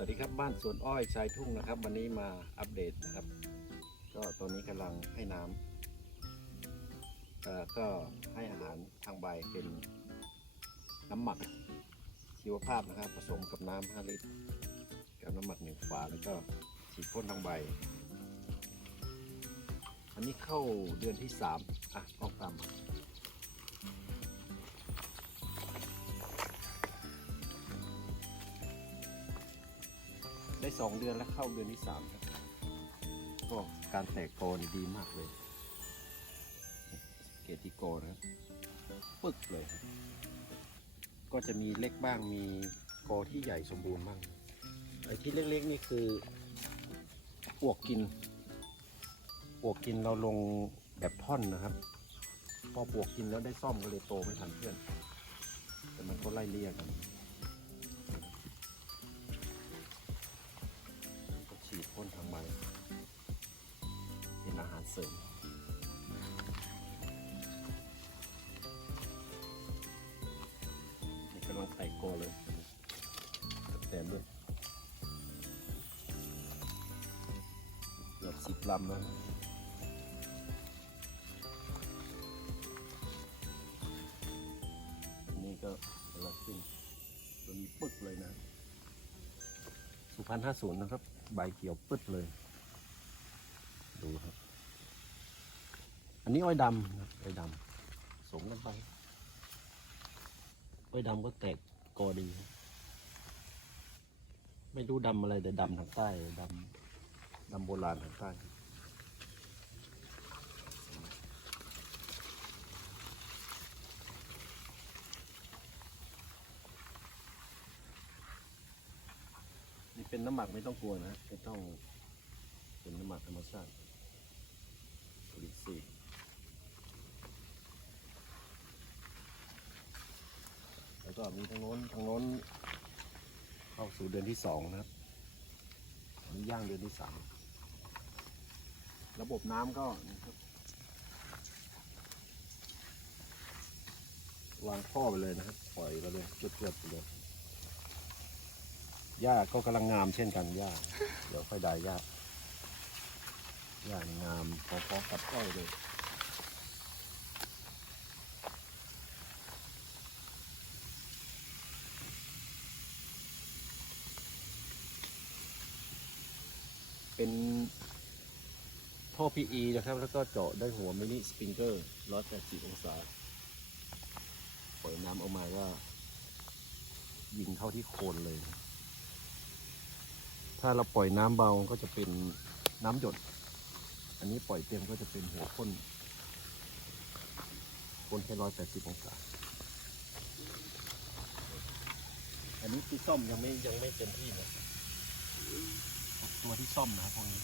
วัสดีครับบ้านสวนอ้อยชายทุ่งนะครับ วันนี้มาอัปเดตนะครับ ก็ตอนนี้กำลังให้น้ำก็ให้อาหารทางใบเป็นน้ำหมักชีวภาพนะครับ ผสมกับน้ำ5ลิตรกับน้ำหมักหนึ่งฝาแล้วก็ฉีดพ่นทางใบ อันนี้เข้าเดือนที่สามอะกล้องตาม ได้สองเดือนแล้วเข้าเดือนที่สามครับก็การแตกโกนดีมากเลย เกติโกนะครับปึกเลย ก็จะมีเล็กบ้างมีโกที่ใหญ่สมบูรณ์บ้างไอ้ที่เล็กๆนี่คือปวกกินปวกกินเราลงแบบท่อนนะครับ พอปวกกินแล้วได้ซ่อมก็เลยโตไม่ทันเพื่อน แต่มันก็ไล่เลี่ยกัน เสริมนี่กำลังไต่โกเลยแตมด้วยเกือบสิบลำแล้วนี่ก็กำลังขึ้นตัวนี้ปึ๊กเลยนะสุพรรณห้าศูนย์นะครับ ใบเขียวปึ๊ดเลย ดูครับ อันนี้อ้อยดำนะครับอ้อยดำสมกันไปอ้อยดำก็แตกกอดี ไม่รู้ดำอะไรแต่ดำทางใต้ดำดำโบราณทางใต้นี่เป็นน้ำหมักไม่ต้องกลัวนะไม่ต้องเป็นน้ำหมักธรรมชาติผลิตสีแล้ว ก็มีทางโน้นทางโน้น เข้าสู่เดือนที่สองนะครับอันนี้ย่างเดือนที่สามระบบน้ำก็นะครับวางท่อไปเลยนะครับปล่อยไปเลยจวดๆไปเลยหญ้าก็กำลังงามเช่นกันหญ้าเดี๋ยวค่อยได้หญ้าหญ้างามพอๆกับอ้อยเลย เป็นท่อ PE นะครับ แล้วก็เจาะด้วยหัวมินิสปริงเกอร์180องศาปล่อยน้ำออกมาก็ยิงเข้าที่โคนเลย ถ้าเราปล่อยน้ำเบาก็จะเป็นน้ำหยด อันนี้ปล่อยเต็มก็จะเป็นหัวพ่นพ่นแค่ร้อยแปดสิบองศา อันนี้ที่ซ่อมยังไม่ยังไม่เต็มที่นะ ตัวที่ซ่อมนะครับพวกนี้